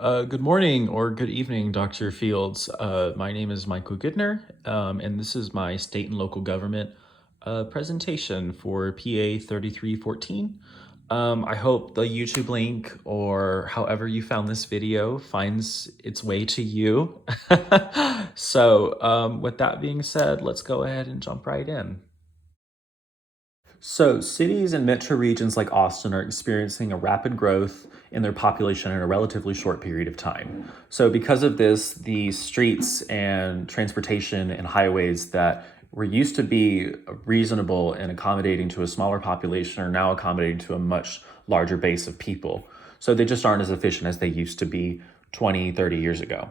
Good morning or good evening, Dr. Fields. My name is Michael Goodner, and this is my state and local government presentation for PA 3314. I hope the YouTube link or however you found this video finds its way to you. With that being said, let's go ahead and jump right in. So, cities and metro regions like Austin are experiencing a rapid growth in their population in a relatively short period of time. So, because of this, the streets and transportation and highways that were used to be reasonable and accommodating to a smaller population are now accommodating to a much larger base of people. So, they just aren't as efficient as they used to be 20, 30 years ago.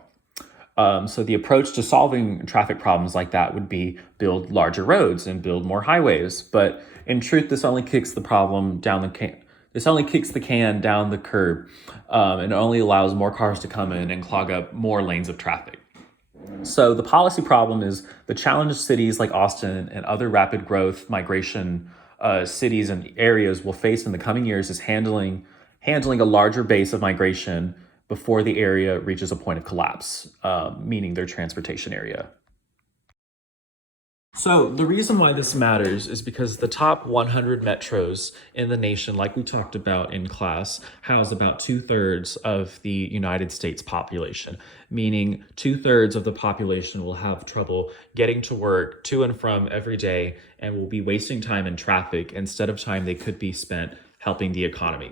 So the approach to solving traffic problems like that would be build larger roads and build more highways. But in truth, this only kicks the problem down the can. This only kicks the can down the curb, and only allows more cars to come in and clog up more lanes of traffic. So the policy problem is the challenge cities like Austin and other rapid growth migration cities and areas will face in the coming years is handling a larger base of migration before the area reaches a point of collapse, meaning their transportation area. So the reason why this matters is because the top 100 metros in the nation, like we talked about in class, house about 2/3 of the United States population, meaning 2/3 of the population will have trouble getting to work to and from every day and will be wasting time in traffic instead of time they could be spent helping the economy.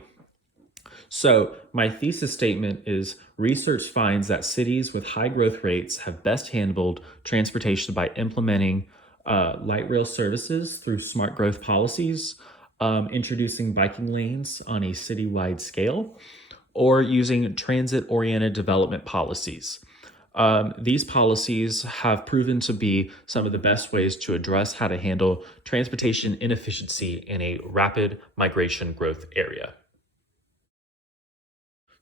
So, my thesis statement is research finds that cities with high growth rates have best handled transportation by implementing light rail services through smart growth policies, introducing biking lanes on a citywide scale, or using transit oriented development policies. These policies have proven to be some of the best ways to address how to handle transportation inefficiency in a rapid migration growth area.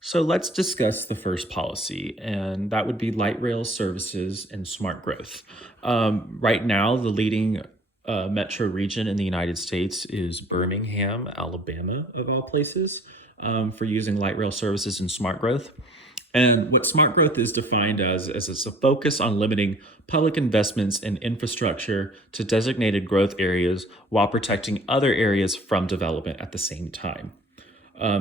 So let's discuss the first policy, and that would be light rail services and smart growth. Right now, the leading metro region in the United States is Birmingham, Alabama, of all places, for using light rail services and smart growth. And what smart growth is defined as it's a focus on limiting public investments in infrastructure to designated growth areas while protecting other areas from development at the same time.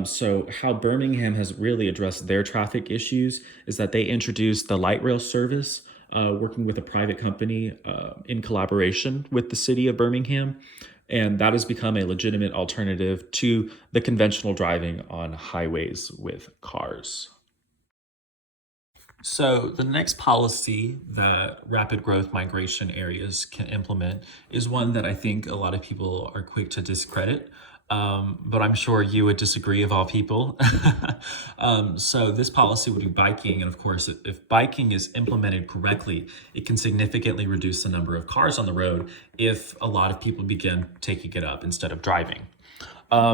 So, how Birmingham has really addressed their traffic issues is that they introduced the light rail service, working with a private company in collaboration with the city of Birmingham. And that has become a legitimate alternative to the conventional driving on highways with cars. So, the next policy that rapid growth migration areas can implement is one that I think a lot of people are quick to discredit, but I'm sure you would disagree of all people. So, this policy would be biking. And of course, if biking is implemented correctly, it can significantly reduce the number of cars on the road if a lot of people begin taking it up instead of driving.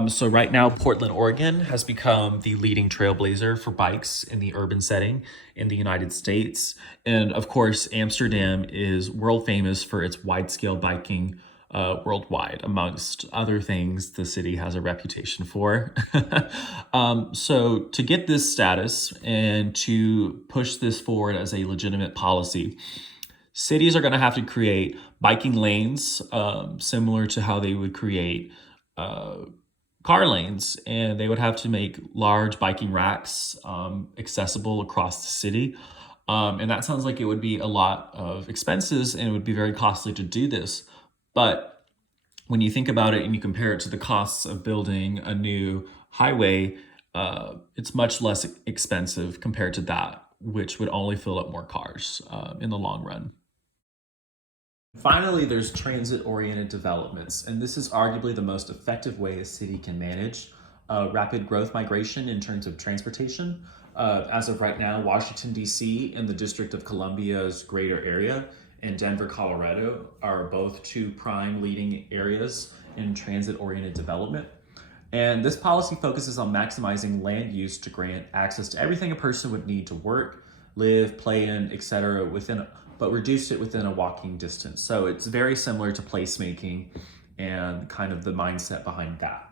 So right now, Portland, Oregon has become the leading trailblazer for bikes in the urban setting in the United States. And of course, Amsterdam is world famous for its wide-scale biking worldwide, amongst other things the city has a reputation for. So to get this status and to push this forward as a legitimate policy, cities are going to have to create biking lanes, similar to how they would create car lanes, and they would have to make large biking racks accessible across the city. And that sounds like it would be a lot of expenses and it would be very costly to do this. But when you think about it and you compare it to the costs of building a new highway, it's much less expensive compared to that, which would only fill up more cars in the long run. Finally, there's transit-oriented developments, and this is arguably the most effective way a city can manage rapid growth migration in terms of transportation. As of right now, Washington, D.C. and the District of Columbia's greater area and Denver, Colorado are both two prime leading areas in transit-oriented development. And this policy focuses on maximizing land use to grant access to everything a person would need to work, live, play in, etc., but reduce it within a walking distance. So it's very similar to placemaking and kind of the mindset behind that.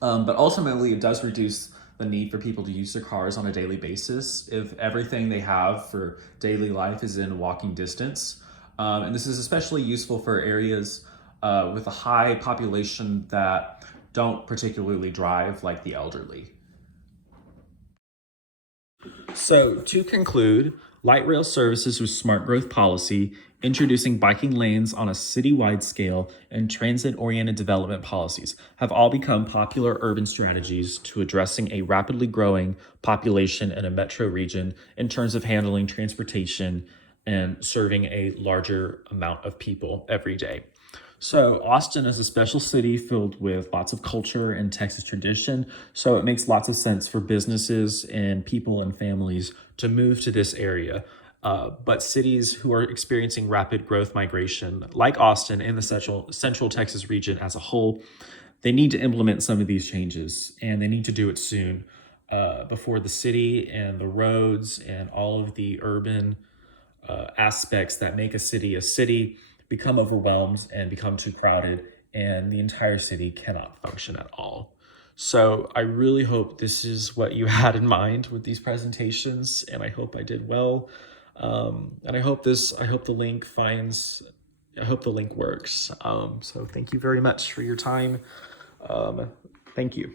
But ultimately, it does reduce the need for people to use their cars on a daily basis if everything they have for daily life is in walking distance. And this is especially useful for areas with a high population that don't particularly drive, like the elderly. So, to conclude, light rail services with smart growth policy, introducing biking lanes on a citywide scale, and transit oriented development policies have all become popular urban strategies to addressing a rapidly growing population in a metro region in terms of handling transportation and serving a larger amount of people every day. So, Austin is a special city filled with lots of culture and Texas tradition. So, it makes lots of sense for businesses and people and families to move to this area. But cities who are experiencing rapid growth migration, like Austin and the central Texas region as a whole, they need to implement some of these changes and they need to do it soon before the city and the roads and all of the urban aspects that make a city become overwhelmed and become too crowded, and the entire city cannot function at all. So I really hope this is what you had in mind with these presentations, and I hope I did well. And I hope the link works. So thank you very much for your time. Thank you.